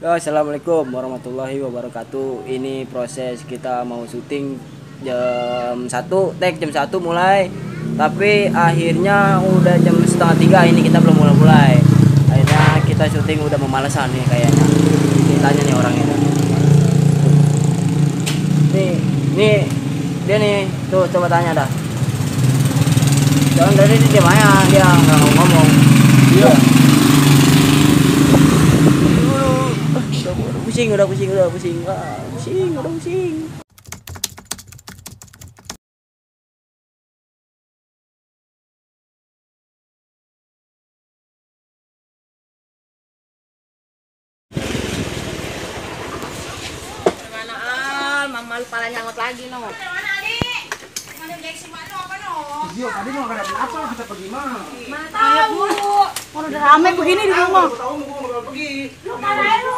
Ya, assalamualaikum warahmatullahi wabarakatuh. Ini proses kita mau syuting jam 1, jam 1 mulai. Tapi akhirnya udah jam setengah 3 ini kita belum mulai. Akhirnya kita syuting udah memalasan nih kayaknya. Ditanya nih orangnya. Nih, dia nih, tuh coba tanya dah. Jangan dari dia mana, dia nggak ngomong. Iya. Udah pusing. Mama lu pala nyangot lagi no. Mana adik? Mana injeksi mana apa no? Iya, tadi mau ada apa kita pergi mana? Mana tahu? Kalau udah rame begini di rumah. Tahu mau nggak pergi. Lu mana lu?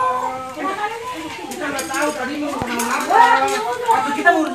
Kita nggak tahu tadi mau ngomong apa. Waktu kita mau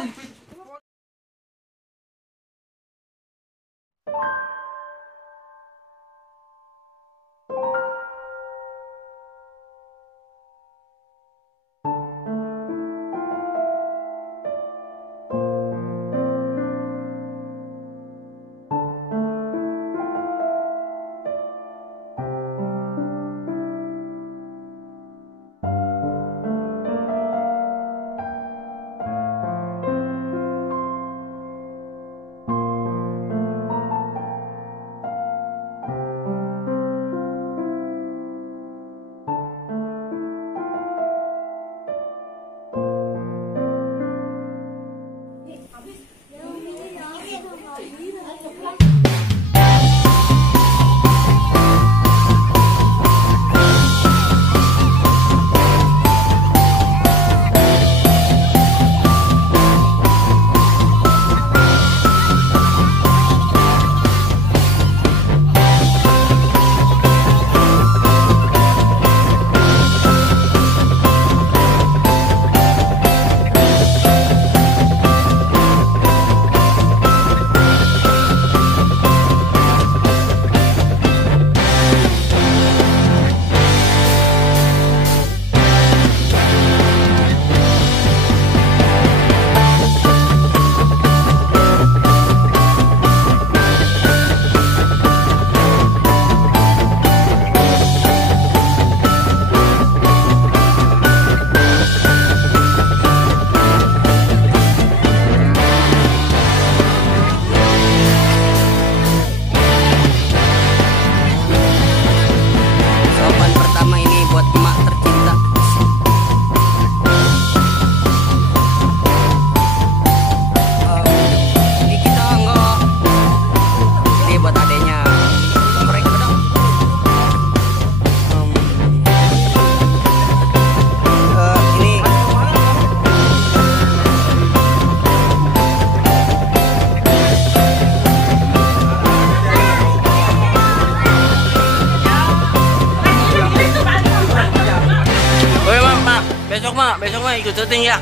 besok mah ikut syuting ya.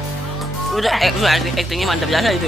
Udah actingnya mantap jasa itu.